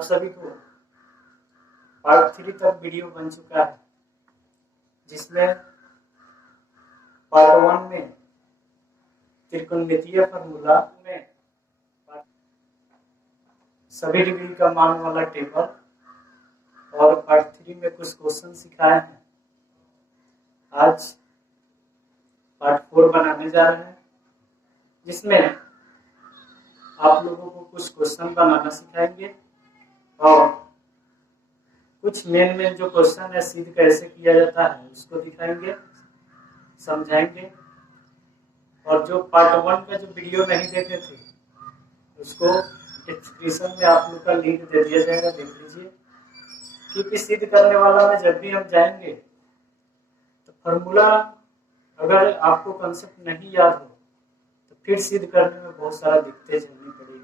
आप सभी को पार्ट 3 तक वीडियो बन चुका है, जिसमें पार्ट 1 में त्रिकोणमितीय फार्मूला में सभी डिग्री का मान वाला टेबल और पार्ट 3 में कुछ क्वेश्चन सिखाए हैं। आज पार्ट 4 बनाने जा रहे हैं, जिसमें आप लोगों को कुछ क्वेश्चन बनाना सिखाएंगे और कुछ मेन जो क्वेश्चन है सिद्ध कैसे किया जाता है उसको दिखाएंगे, समझाएंगे। और जो पार्ट 1 का जो वीडियो नहीं देखे थे उसको डिस्क्रिप्शन में आप लोग का लिंक दे दिया जाएगा, देख लीजिए। क्योंकि सिद्ध करने वाला में जब भी हम जाएंगे तो फार्मूला अगर आपको कंसेप्ट नहीं याद हो तो फिर सिद्ध करने में बहुत सारा दिक्कतें झेलनी पड़ेगी।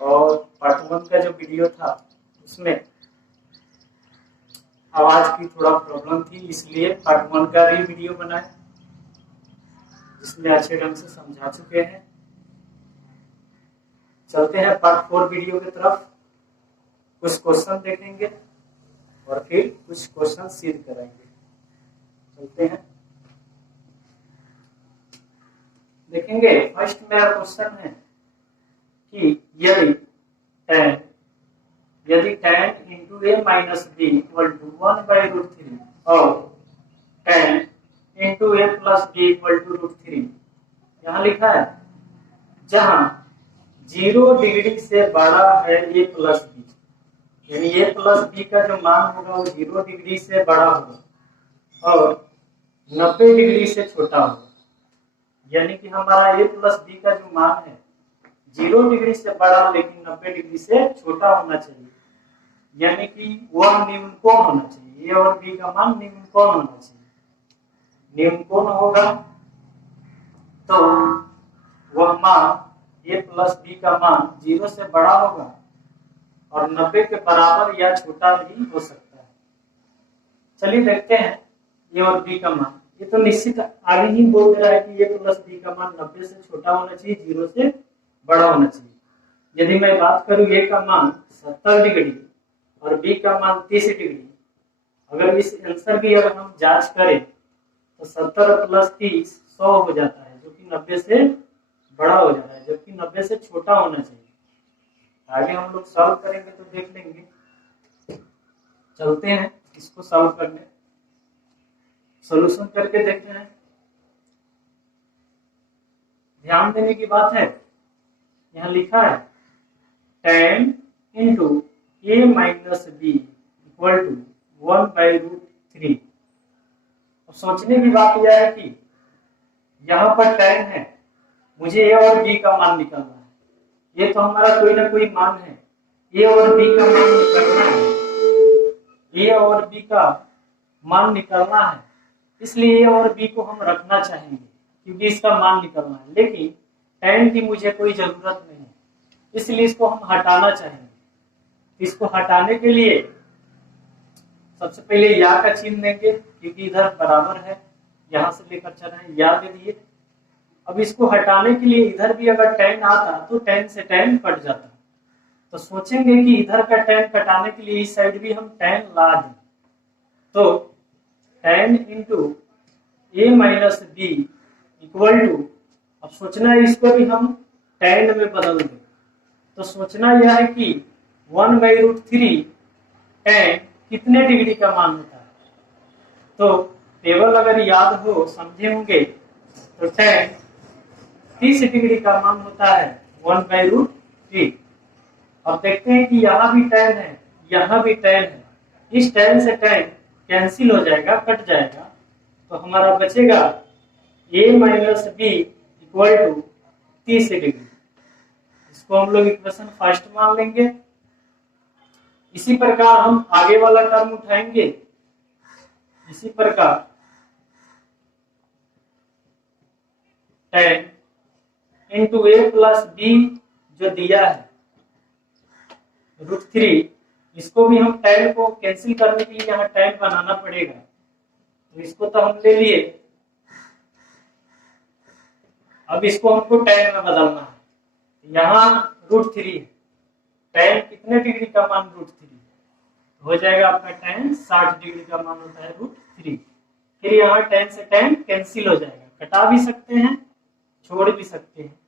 और पार्ट 1 का जो वीडियो था उसमें आवाज की थोड़ा प्रॉब्लम थी, इसलिए पार्ट 1 का भी वीडियो बनाए, जिसमें अच्छे ढंग से समझा चुके हैं। चलते हैं पार्ट 4 वीडियो की तरफ। कुछ क्वेश्चन देखेंगे और फिर कुछ क्वेश्चन सिद्ध कराएंगे। चलते हैं, देखेंगे। फर्स्ट मेरा क्वेश्चन है कि यदि tan into a minus B equal to 1/√3 और tan into a plus B equal to √3, यहाँ लिखा है जहां 0 डिग्री से बड़ा है a प्लस बी, यानी a प्लस बी का जो मान होगा वो 0 डिग्री से बड़ा होगा और 90 डिग्री से छोटा होगा। यानी कि हमारा a प्लस बी का जो मान है 0 डिग्री से बड़ा लेकिन 90 डिग्री से छोटा होना चाहिए, यानी कि वह निम्न कोण होना चाहिए। ए और बी का मान निम्न कोण होना चाहिए। निम्न कोण होगा तो वह मान ए प्लस बी का मान 0 से बड़ा होगा और 90 के बराबर या छोटा भी हो सकता है। चलिए देखते हैं ए और बी का मान। ये तो निश्चित आगे ही बोल रहा है कि ए प्लस बी का मान 90 से छोटा होना चाहिए, 0 से बड़ा होना चाहिए। यदि मैं बात करूं ए का मान 70 डिग्री और बी का मान 30 डिग्री, अगर इस आंसर की अगर हम जांच करें तो 70 प्लस 30 100 हो जाता है, जो कि 90 से बड़ा हो जाता है, जबकि 90 से छोटा होना चाहिए। आगे हम लोग सॉल्व करेंगे तो देख लेंगे। चलते हैं इसको सॉल्व करने, सॉल्यूशन करके देखते हैं। ध्यान देने की बात है, यहाँ लिखा है tan into a minus B equal to 1/√3। अब सोचने की बात यह है कि यहाँ पर tan है, मुझे a और b का मान निकालना है। ये तो हमारा कोई ना कोई मान है, a और b का मान निकालना है। a और b का मान निकालना है, इसलिए a और b को हम रखना चाहेंगे क्योंकि इसका मान निकालना है। लेकिन tan की मुझे कोई जरूरत नहीं, इसलिए इसको हम हटाना चाहेंगे। इसको हटाने के लिए सबसे पहले या का चिन्ह देंगे, क्योंकि इधर बराबर है, यहां से लेकर चल रहे हैं, या दे दिए। अब इसको हटाने के लिए इधर भी अगर tan आता तो tan से tan कट जाता, तो सोचेंगे कि इधर का tan कटाने के लिए इस साइड भी हम tan ला दें, तो tan into a minus B equal to, अब सोचना है इसको भी हम tan में बदल दें, तो सोचना यह है कि 1/√3 tan कितने डिग्री का मान होता है। तो टेबल अगर याद हो, समझे होंगे, तो tan 30 डिग्री का मान होता है 1/√3। अब देखते हैं कि यहाँ भी tan है, यहाँ भी tan है। इस tan से tan कैंसिल हो जाएगा, कट जाएगा, तो हमारा बचेगा a minus B equal to 30 degree. इसको हम लोग इक्वेशन फर्स्ट मान लेंगे। इसी प्रकार हम आगे वाला टर्म उठाएंगे। इसी प्रकार tan into a plus B जो दिया है √3, इसको भी हम tan को कैंसिल करने के लिए यहाँ tan बनाना पड़ेगा, तो इसको तो हम ले लिए। अब इसको हमको tan में बदलना है, यहाँ √3 है, tan कितने डिग्री का मान √3 हो जाएगा आपका tan 60 डिग्री का मान होता है √3। फिर यहाँ tan से tan कैंसिल हो जाएगा, कटा भी सकते हैं छोड़ भी सकते हैं।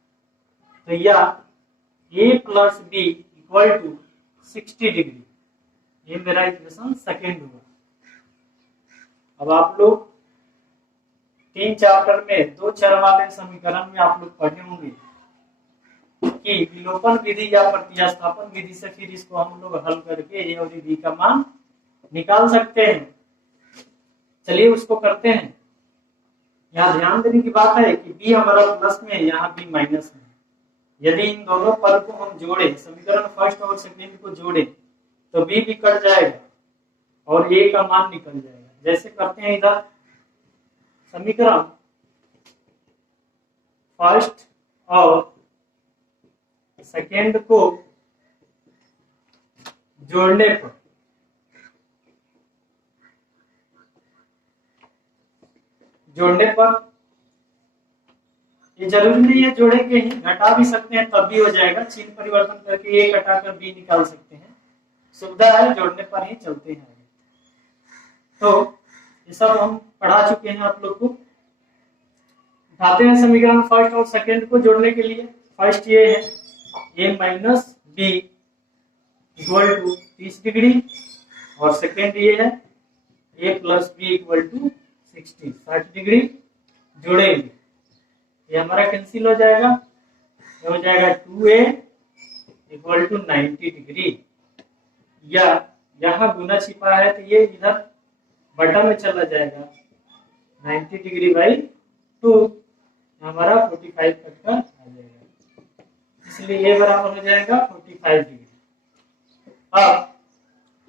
तो यह a plus B equal to 60 degree, ये मेरा इक्वेशन सेकेंड हुआ। अब आप लोग 3 चैप्टर में 2 चर वाले समीकरण में आप लोग पढ़े होंगे कि विलोपन विधि या प्रतिस्थापन विधि से फिर इसको हम लोग हल करके ए और बी का मान निकाल सकते हैं। चलिए उसको करते हैं। यहाँ ध्यान देने की बात है कि बी हमारा प्लस में है, यहाँ बी माइनस में। यदि इन दोनों पद को हम जोड़े, समीकरण फर्स्ट और सेकेंड को जोड़े, तो बी भी कट जाएगा और ए का मान निकल जाएगा। जैसे करते हैं इधर समीकरण फर्स्ट और सेकेंड को जोड़ने पर ये जरूरी नहीं है जोड़ेंगे ही, घटा भी सकते हैं तब भी हो जाएगा। चिन्ह परिवर्तन करके ए घटाकर बी निकाल सकते हैं, सुविधा है, जोड़ने पर ही चलते हैं। तो ये सब हम पढ़ा चुके हैं आप लोग को। उठाते हैं समीकरण फर्स्ट और सेकेंड को जोड़ने के लिए। फर्स्ट ये है a minus B equal to 30 degree और सेकेंड ये है a plus B equal to 60 degree. जोड़ेंगे, ये हमारा कैंसिल हो जाएगा, ये हो जाएगा 2a इक्वल टू 90 डिग्री। या यहाँ गुना छिपा है तो ये इधर बटन में चला जाएगा, 90 डिग्री बाई 2 हमारा 45 तक का आ जाएगा, इसलिए ये बराबर हो जाएगा 45 डिग्री। अब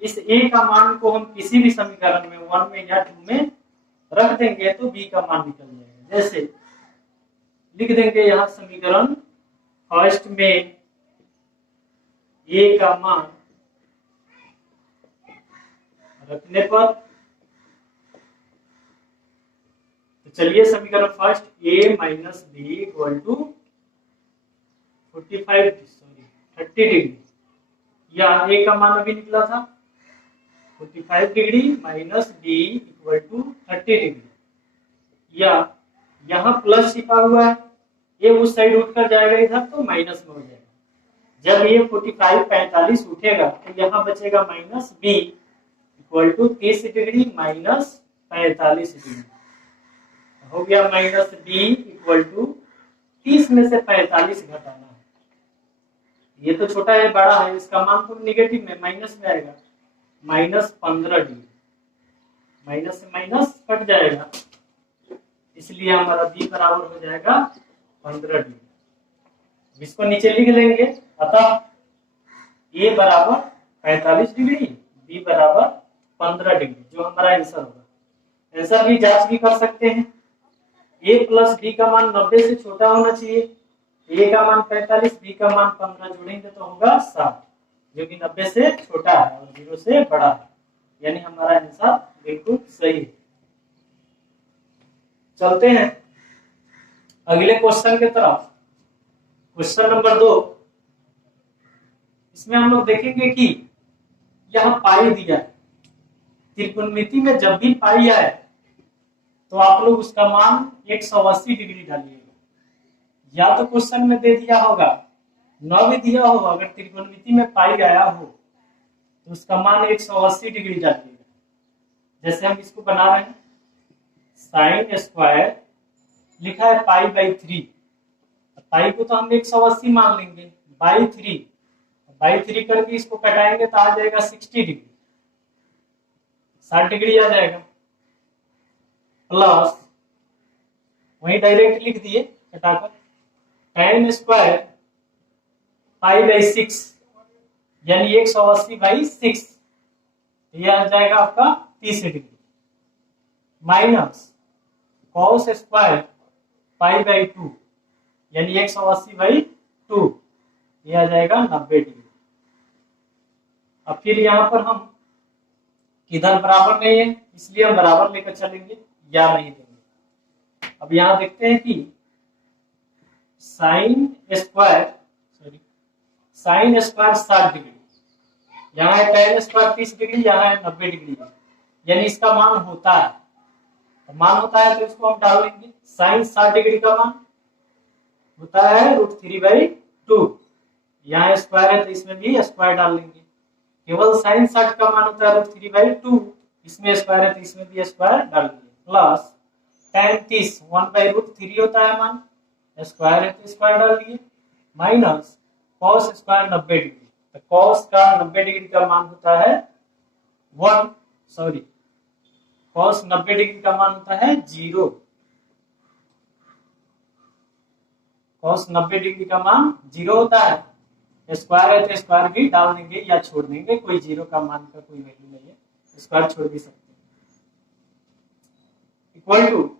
इस a का मान को हम किसी भी समीकरण में 1 में या 2 में रख देंगे तो b का मान निकल जाएगा। जैसे लिख देंगे यहाँ समीकरण फर्स्ट में a का मान रखने पर, तो चलिए समीकरण first a minus B equal to 30 degree, या a का मान अभी निकला था 45 degree minus B equal to 30 degree. या यहाँ प्लस छिपा हुआ है, ये उस साइड उठकर जाएगा इधर तो माइनस में हो जाएगा। जब ये 45 उठेगा तो यहाँ बचेगा minus B equal to 30 degree minus 45 degree, हो गया माइनस बी इक्वल टू 30 में से 45 घटाना है। ये तो छोटा है बड़ा है, इसका मान तो निगेटिव में माइनस में आएगा, माइनस 15 डिग्री, माइनस से माइनस कट जाएगा, इसलिए हमारा बी बराबर हो जाएगा 15 डिग्री। इसको नीचे लिख लेंगे, अतः ए बराबर 45 डिग्री, बी बराबर 15 डिग्री, जो हमारा आंसर होगा। आंसर भी जांच भी कर सकते हैं, ए प्लस बी का मान 90 से छोटा होना चाहिए। ए का मान 45, बी का मान 15, जोड़ेंगे तो होगा 60, जो कि 90 से छोटा है और 0 से बड़ा है, यानी हमारा आंसर बिल्कुल सही है। चलते हैं अगले क्वेश्चन की तरफ। क्वेश्चन नंबर 2, इसमें हम लोग देखेंगे कि यहाँ पाई दिया है, त्रिकोणमिति में जब भी पाई आए तो आप लोग उसका मान 180 डिग्री डालिएगा। या तो क्वेश्चन में दे दिया होगा, न भी दिया होगा, अगर त्रिकोणमिति में पाई आया हो तो उसका मान 180 डिग्री डालिएगा। जैसे हम इसको बना रहे हैं, साइन स्क्वायर लिखा है पाई बाई 3, पाई को तो हम 180 मान लेंगे, बाई 3 करके इसको कटाएंगे तो आ जाएगा 60 डिग्री, 60 डिग्री आ जाएगा। प्लस वही डायरेक्ट लिख दिए कटाकर, tan स्क्वायर पाई बाई 6 यानी 180 बाई 6, यह आ जाएगा आपका 30 degree, minus cos square pi by 2 यानी 180 बाई 2, यह आ जाएगा 90 डिग्री। अब फिर यहाँ पर हम किधर बराबर नहीं है, इसलिए हम बराबर लेकर चलेंगे या नहीं देंगे। अब यहाँ देखते हैं कि साइन स्क्वायर 60 डिग्री, यहाँ है tan स्क्वायर 30 डिग्री, यहाँ है 90 डिग्री, यानी इसका मान होता है। तो मान होता है तो इसको हम डाल लेंगे। साइन 60 डिग्री का मान होता है √3/2, यहाँ स्क्वायर है तो इसमें भी स्क्वायर डाल लेंगे। केवल साइन 60 का मान होता है √3/2, इसमें स्क्वायर है तो इसमें भी स्क्वायर डाल लेंगे। प्लस tan 30 1/√3 होता है मान, स्क्वायर है तो स्क्वायर डाल दिए, माइनस cos स्क्वायर 90 डिग्री, तो cos का 90 डिग्री का मान होता है cos 90 डिग्री का मान होता है 0। cos 90 डिग्री का मान 0 होता है, स्क्वायर है तो स्क्वायर भी डाल देंगे या छोड़ देंगे, कोई 0 का मान का कोई वैल्यू नहीं है, स्क्वायर छोड़ भी सकते हैं। इक्वल टू,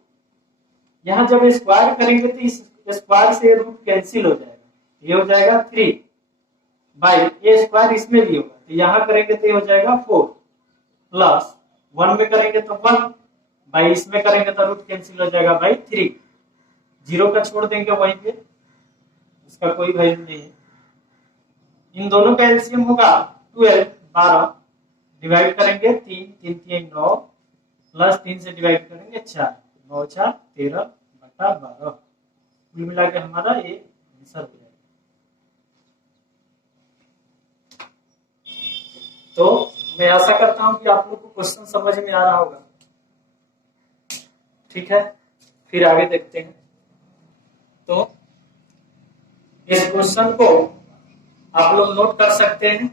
यहाँ जब स्क्वायर करेंगे तो इस स्क्वायर से रूट कैंसिल हो जाएगा, ये हो जाएगा 3 बाई ये स्क्वायर इसमें भी होगा, तो यहाँ करेंगे तो ये हो जाएगा 4 प्लस 1 में करेंगे तो 1 बाई इसमें करेंगे तो रूट कैंसिल हो जाएगा बाई 3, 0 का छोड़ देंगे वहीं पे, उसका कोई वैल्यू नहीं है। इन दोनों का एलसीएम होगा 12 डिवाइड करेंगे 3 3 9 प्लस 3 से डिवाइड करेंगे 4 9 4 13/12, कुल मिला के हमारा ये आंसर हो जाएगा। तो मैं आशा करता हूं कि आप लोग को क्वेश्चन समझ में आ रहा होगा। ठीक है, फिर आगे देखते हैं। तो इस क्वेश्चन को आप लोग नोट कर सकते हैं,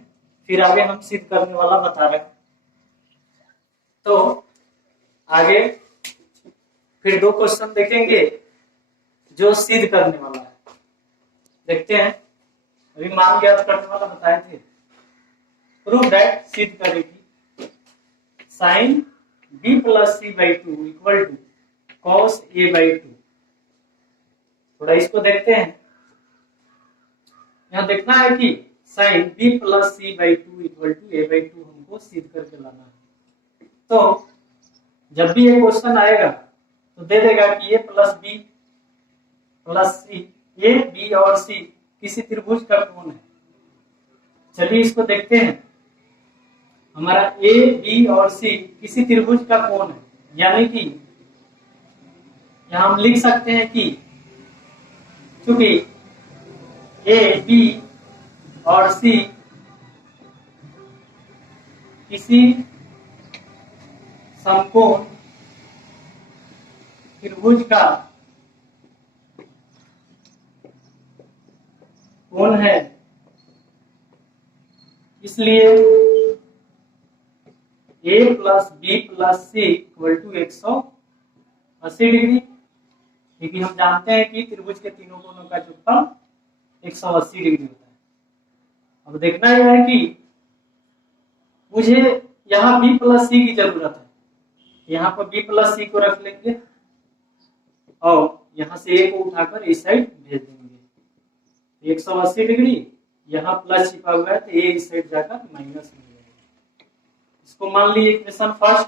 फिर आगे हम सिद्ध करने वाला बता रहे हैं। तो आगे फिर 2 क्वेश्चन देखेंगे जो सिद्ध करने वाला है, देखते हैं। अभी मान ज्ञात करने वाला बताए थे, प्रूव दैट, सिद्ध करेगी sine b + c/2 equal to cos a/2। थोड़ा इसको देखते हैं। यहाँ देखना है कि sign b + c/2 equal to a/2 हमको सिद्ध करके लाना है। तो जब भी ये क्वेश्चन आएगा तो दे देगा कि a + b + c, a b और c किसी त्रिभुज का कोण है। चलिए इसको देखते हैं। हमारा a b और c किसी त्रिभुज का कोण है, यानी कि यहां हम लिख सकते हैं कि चूंकि a b और c किसी समकोण त्रिभुज का कोण है, इसलिए a + b + c equal to 180 degree, क्योंकि हम जानते हैं कि त्रिभुज के तीनों कोणों का जोगफल 180 डिग्री होता है। अब देखना यह है कि मुझे यहाँ b + c की जरूरत है, यहाँ पर b + c को रख लेंगे और यहाँ से a को उठाकर इस साइड भेज देंगे। 180 डिग्री, यहाँ प्लस छिपा हुआ है तो a इस साइड जाकर माइनस में जाएगा। इसको मान लीजिए इक्वेशन फर्स्ट।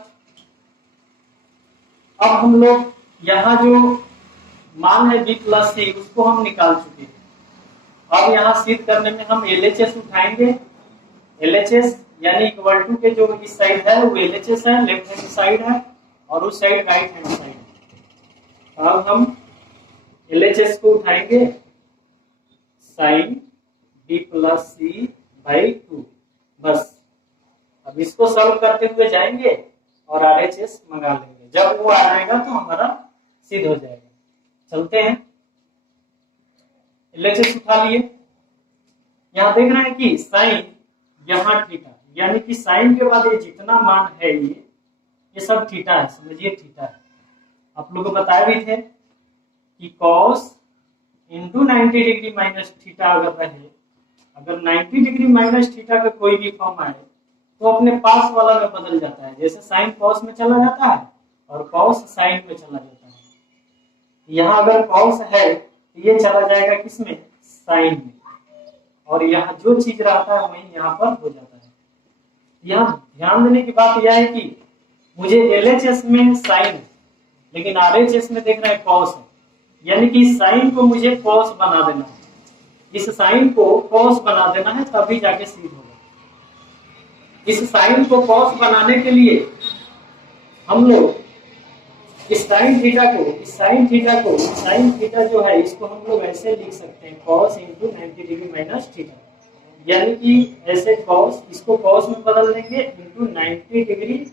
अब हम लोग यहाँ जो मान है b + c उसको हम निकाल चुके हैं। अब यहाँ सिद्ध करने में हम LHS उठाएंगे। LHS यानी इक्वल टू के जो इस साइड है वो LHS है, लेफ्ट हैंड साइड है, और उस साइड राइट हैंड साइड है। अब हम LHS को उठाएंगे साइन b + c/2, बस। अब इसको सॉल्व करते हुए जाएंगे और RHS मंगा लेंगे। जब वो आ जाएगा तो हमारा सिद्ध हो जाएगा। चलते हैं, LHS उठा लिए। यहाँ देख रहे हैं कि साइन यहाँ थीटा, यानी कि साइन के बाद ये जितना मान है ये सब थीटा है, समझिए थीटा है। आप लोग को बताए भी थे कि cos × 90 डिग्री माइनस थीटा अगर रहे, अगर 90 डिग्री माइनस थीटा का कोई भी फॉर्म आए तो अपने पास वाला में बदल जाता है। जैसे साइन कॉस में चला जाता है और कॉस साइन में चला जाता है। यहाँ अगर कॉस है तो ये चला जाएगा किसमें, साइन में, और यहाँ जो चीज रहता है वही यहाँ पर हो जाता है। यहाँ ध्यान देने की बात यह है कि मुझे LHS में साइन है लेकिन RHS में देख रहे हैं कॉस है, यानी कि साइन को मुझे कॉस बना देना है। इस साइन को कॉस बना देना है, तभी जाके सीध होगा। इस साइन को कॉस बनाने के लिए हम लोग इस साइन थीटा जो है इसको हम लोग ऐसे लिख सकते हैं, cos into 90 degree minus theta, यानी कि ऐसे कॉस, इसको कॉस में बदल देंगे इंटू 90 डिग्री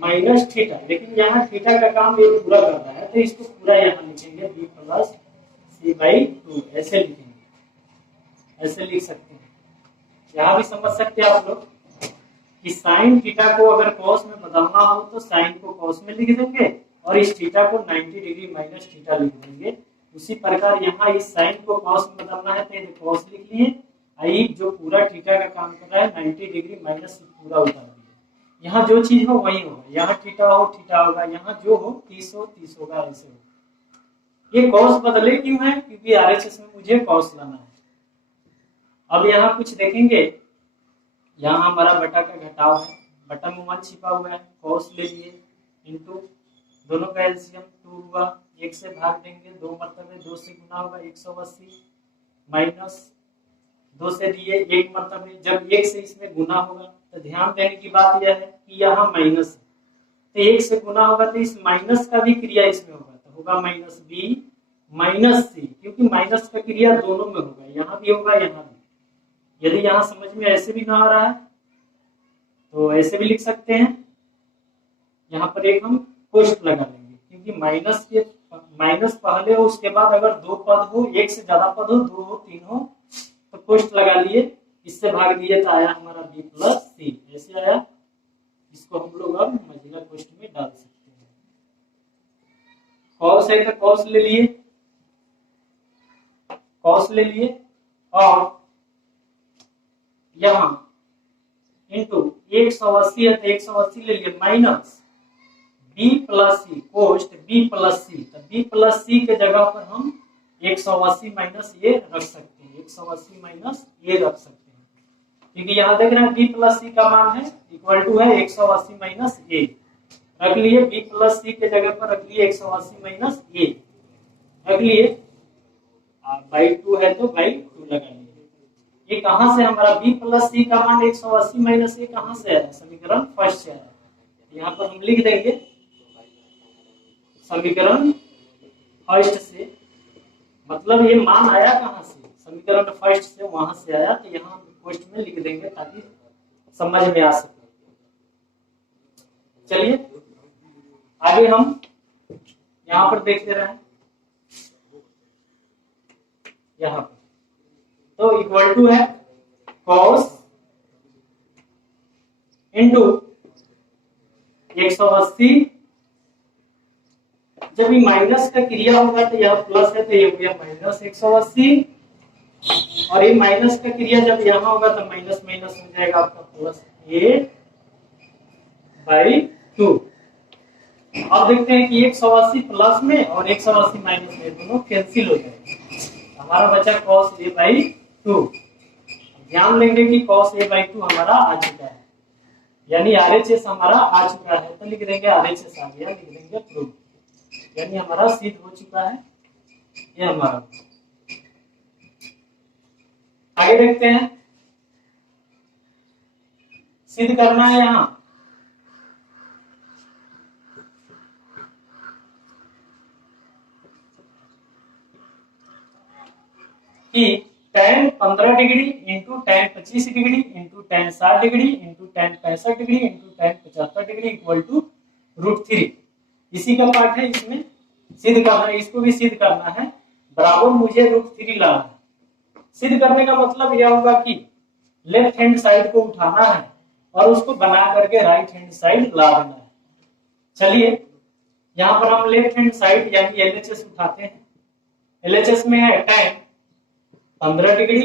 माइनस थीटा। लेकिन यहाँ थीटा का काम ये पूरा कर रहा है, तो इसको पूरा यहाँ लिखेंगे b प्लस c/2, ऐसे लिखेंगे, ऐसे लिख सकते हैं। यहाँ भी समझ सकते हैं आप लोग कि साइन थीटा को अगर कॉस में बदलना हो तो साइन को कॉस में लिख देंगे और इस थीटा को 90 डिग्री माइनस थीटा लिख देंगे। उसी प्रकार यहाँ इस साइन को कॉस में बदलना है तो ये कॉस लिख लिए, आई जो पूरा थीटा का काम कर रहा है 90 डिग्री माइनस पूरा उतार दिया। यहाँ जो चीज हो वही होगा, यहाँ थीटा हो थीटा होगा, यहाँ जो हो 30 हो 30 होगा, ऐसे होगा। ये कॉस बदले क्यों है? क्योंकि आरएचएस में मुझे कॉस लाना है। अब यहाँ कुछ देखेंगे, यहाँ हमारा बटा का घटाव है, बटा में 1 छिपा हुआ है, कॉस ले लिए इंटू दोनों का एलसीएम 2 हुआ, 1 से भाग देंगे, 2 मरतबे 2 से गुना होगा 180 माइनस 2 से दिए 1 मरतबे, जब 1 से इसमें गुना होगा तो ध्यान देने की बात यह है कि यहाँ माइनस है, तो 1 से गुना होगा तो इस माइनस का भी क्रिया इसमें होगा, तो होगा माइनस बी माइनस सी, क्योंकि माइनस का क्रिया दोनों में होगा, यहाँ भी होगा यहाँ भी। यदि यहाँ समझ में ऐसे भी ना आ रहा है तो ऐसे भी लिख सकते हैं, यहाँ पर एक हम कोष्ठ लगा लेंगे, क्योंकि माइनस पहले हो, उसके बाद अगर 2 पद हो, 1 से ज्यादा पद हो, 2 हो 3 हो तो कोष्ठ लगा लिए, इससे भाग दिए तो आया हमारा b प्लस सी, ऐसे आया। इसको हम लोग अब मझिला कोष्ठ में डाल सकते हैं। कॉस है तो कॉस ले लिए, कॉस ले लिए और यहाँ इंटू 180 है तो 180 ले लिए माइनस b प्लस सी, कोष्ठ b प्लस सी, तो b प्लस सी के जगह पर हम 180 माइनस ये रख सकते हैं, 180 माइनस ये रख सकते हैं, क्योंकि यहाँ देख रहे हैं b प्लस सी का मान है इक्वल टू है 180 माइनस ए, रख लिए b प्लस सी के जगह पर रख लिए 180 माइनस ए, रख लिए बाई 2 है तो बाई 2 लगा लिए। ये कहां से हमारा b प्लस सी का मान 180 माइनस ए कहां से आया? समीकरण फर्स्ट से आया। यहाँ पर हम लिख देंगे समीकरण फर्स्ट से, मतलब ये मान आया कहां से? समीकरण फर्स्ट से, वहां से आया, तो यहाँ कोष्ठ में लिख देंगे ताकि समझ में आ सके। चलिए आगे हम यहाँ पर देखते रहे, यहाँ पर तो इक्वल टू है कॉस इंटू 180, जब ये माइनस का क्रिया होगा तो यह प्लस है तो ये हो गया माइनस 180, और ये माइनस का क्रिया जब यहाँ होगा तो माइनस माइनस हो जाएगा आपका प्लस ए बाई 2। अब देखते हैं कि 180 प्लस में और 180 माइनस में दोनों कैंसिल हो जाएंगे, हमारा बचा cos a बाई 2। ध्यान देंगे कि cos a बाई 2 हमारा आ चुका है, यानी RHS हमारा आ चुका है, तो लिख देंगे RHS आ गया, लिख देंगे प्रूव, यानी हमारा सिद्ध हो चुका है। ये हमारा आगे देखते हैं, सिद्ध करना है यहाँ कि tan 15 degree into tan 25 degree into tan 60 degree into tan 65 degree into tan 75 degree equal to √3। इसी का पार्ट है, इसमें सिद्ध करना है, इसको भी सिद्ध करना है, बराबर मुझे √3 लाना है। सिद्ध करने का मतलब यह होगा कि लेफ्ट हैंड साइड को उठाना है और उसको बना करके राइट हैंड साइड ला देना है। चलिए यहाँ पर हम लेफ्ट हैंड साइड यानी LHS उठाते हैं। LHS में है tan 15 degree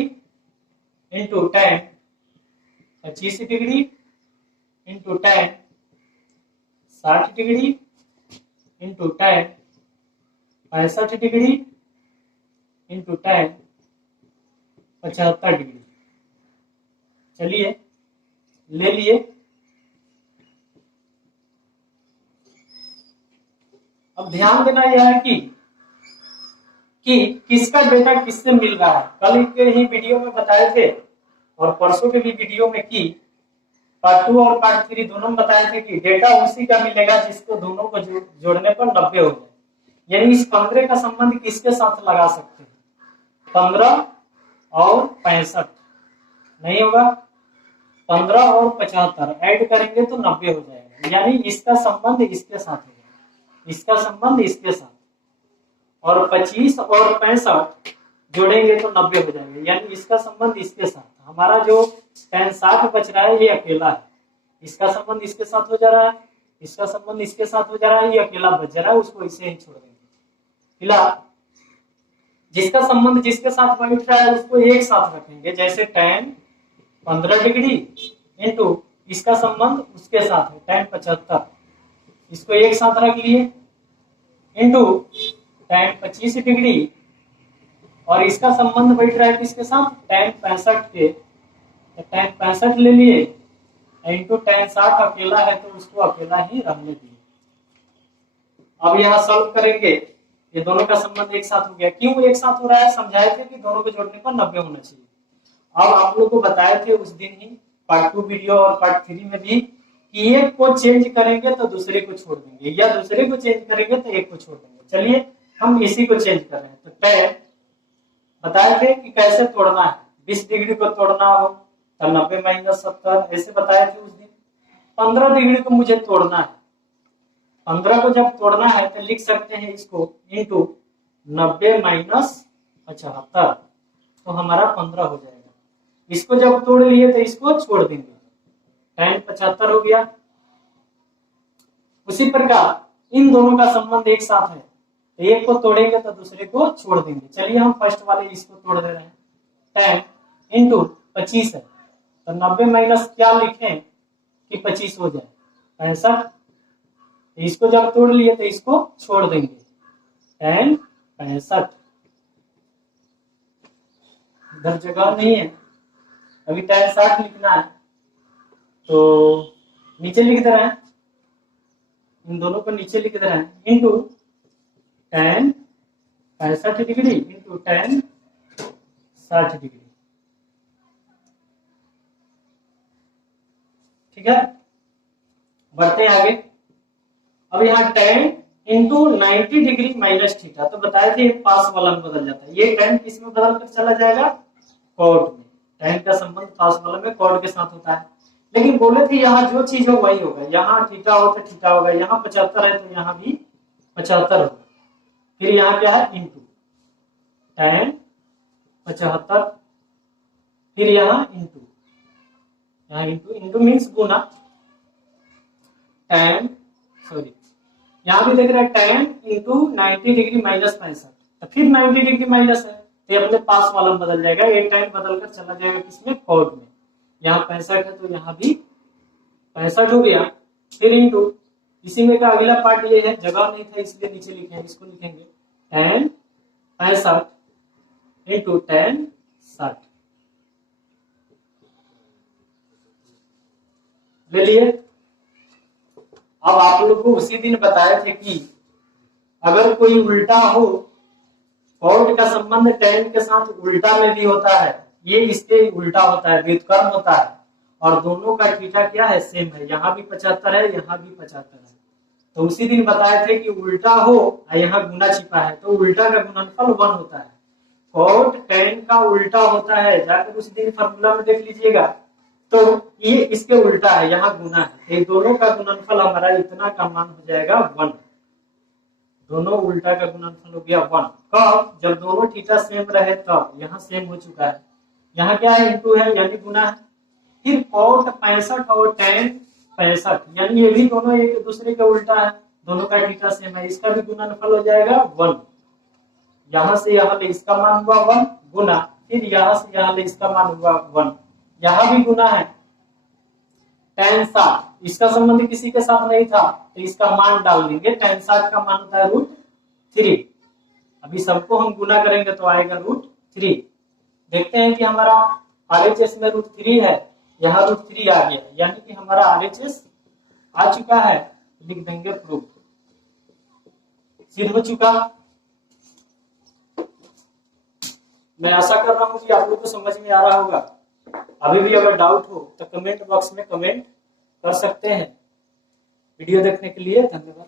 into tan 25 degree into tan 60 degree into tan 65 degree into tan 75 degree. चलिए ले लिए, अब ध्यान देना यह है कि कि किसका डेटा किससे मिल रहा है। कल के ही वीडियो में बताए थे और परसों के भी वीडियो में की पार्ट 2 और पार्ट 3 दोनों में बताए थे कि डेटा उसी का मिलेगा जिसको दोनों को जोड़ने पर 90 हो जाए। यानी इस 15 का संबंध किसके साथ लगा सकते हैं? 15 और 65 नहीं होगा, 15 और 75 ऐड करेंगे तो 90 हो जाएगा। यानी इसका संबंध इसके साथ है, इसका संबंध इसके साथ, और 25 और 65 जोड़ेंगे तो 90 हो जाएगा। यानी इसका संबंध इसके साथ। हमारा जो tan 60 बच रहा है ये अकेला है, इसका संबंध इसके साथ हो जा रहा है, इसका संबंध इसके साथ हो जा रहा है, ये अकेला बच जा रहा है, उसको इसे ही छोड़ देंगे। फिलहाल जिसका संबंध जिसके साथ बैठ रहा है उसको एक साथ रखेंगे। जैसे tan 15 डिग्री इंटू इसका संबंध उसके साथ है tan 75, इसको एक साथ रख लिए, इंटू tan 25 डिग्री और इसका संबंध बैठ रहा है किसके साथ? tan 65 के, तो tan 65 ले लिए, इंटू tan 60 अकेला है तो उसको अकेला ही रहने दिए। अब यहाँ सॉल्व करेंगे, ये दोनों का संबंध एक साथ हो गया। क्यों एक साथ हो रहा है? समझाए थे कि दोनों को जोड़ने पर 90 होना चाहिए। अब आप लोग को बताए थे उस दिन ही पार्ट 2 वीडियो और पार्ट 3 में भी कि एक को चेंज करेंगे तो दूसरे को छोड़ देंगे, या दूसरे को चेंज करेंगे तो एक को छोड़ देंगे। चलिए हम इसी को चेंज कर रहे हैं। तो tan बताए थे कि कैसे तोड़ना है, 20 डिग्री को तोड़ना हो तो 90 माइनस 70 ऐसे बताए थे उस दिन। 15 डिग्री को मुझे तोड़ना है, 15 को जब तोड़ना है तो लिख सकते हैं इसको इंटू 90 माइनस 75, तो हमारा 15 हो जाएगा। इसको जब तोड़ लिए तो इसको छोड़ देंगे, tan 75 हो गया। उसी प्रकार इन दोनों का संबंध एक साथ है, तो एक को तोड़ेंगे तो दूसरे को छोड़ देंगे। चलिए हम फर्स्ट वाले इसको तोड़ दे रहे हैं। tan इंटू 25 है तो 90 माइनस क्या लिखें कि 25 हो जाए 65, इसको जब तोड़ लिए तो इसको छोड़ देंगे tan 65। इधर जगह नहीं है, अभी tan 60 लिखना है तो नीचे लिख दे रहे हैं, इन दोनों को नीचे लिख दे रहे हैं, into tan 65 degree into tan 60 degree. ठीक है, बढ़ते हैं आगे। अब यहाँ tan into 90 degree minus theta, तो बताए थे पास वाला में बदल जाता है। ये tan किस में बदल कर चला जाएगा? कॉट में। tan का संबंध पास वाला में कॉट के साथ होता है। लेकिन बोले थे यहाँ जो चीज हो वही होगा, यहाँ थीटा हो तो थीटा होगा, यहाँ 75 है तो यहाँ भी 75 होगा। फिर यहाँ क्या है? इंटू tan 75, फिर यहाँ इंटू, यहाँ इंटू मीन्स गुना, यहाँ भी देख रहे हैं tan इंटू 90 डिग्री माइनस 65, तो फिर 90 डिग्री माइनस है तो ये अपने पास वाला में बदल जाएगा, एक tan बदल कर चला जाएगा किसमें? कॉट में। यहाँ 65 है तो यहाँ भी 65 हो गया, फिर इंटू इसी में का अगला पार्ट ये है, जगह नहीं था इसलिए नीचे लिखे हैं, इसको लिखेंगे tan 65 इंटू tan 60 ले लिए। अब आप लोग को उसी दिन बताए थे कि अगर कोई उल्टा हो, कॉट का संबंध tan के साथ उल्टा में भी होता है, ये इसके उल्टा होता है, व्युत्क्रम होता है, और दोनों का थीटा क्या है? सेम है, यहाँ भी 75 है, यहाँ भी 75 है। तो उसी दिन बताए थे कि उल्टा हो और यहाँ गुना छिपा है तो उल्टा का गुणनफल 1 होता है। कॉट tan का उल्टा होता है, जाकर उसी दिन फॉर्मूला में देख लीजिएगा, तो ये इसके उल्टा है, यहाँ गुना है, ये दोनों का गुणनफल हमारा इतना का मान हो जाएगा 1। दोनों उल्टा का गुणनफल हो गया 1। कब? जब दोनों थीटा सेम रहे तब। यहाँ सेम हो चुका है, यहाँ क्या है? इंटू है यानी गुना है। फिर कॉट 65 और tan 65 यानी ये भी दोनों एक दूसरे के उल्टा है, दोनों का थीटा सेम है, इसका भी गुणनफल हो जाएगा 1। यहाँ से यहाँ ले इसका मान हुआ 1 गुना, फिर यहाँ से यहाँ ले इसका मान हुआ 1, यहाँ भी गुना है। tan 60 इसका संबंध किसी के साथ नहीं था तो इसका मान डाल देंगे, tan 60 का मान होता है √3। अभी सबको हम गुना करेंगे तो आएगा √3। देखते हैं कि हमारा RHS में √3 है, यहाँ √3 आ गया, यानी कि हमारा RHS आ चुका है, लिख देंगे प्रूफ। सिद्ध हो चुका। मैं आशा कर रहा हूँ कि आप लोग को समझ में आ रहा होगा। अभी भी अगर डाउट हो तो कमेंट बॉक्स में कमेंट कर सकते हैं। वीडियो देखने के लिए धन्यवाद।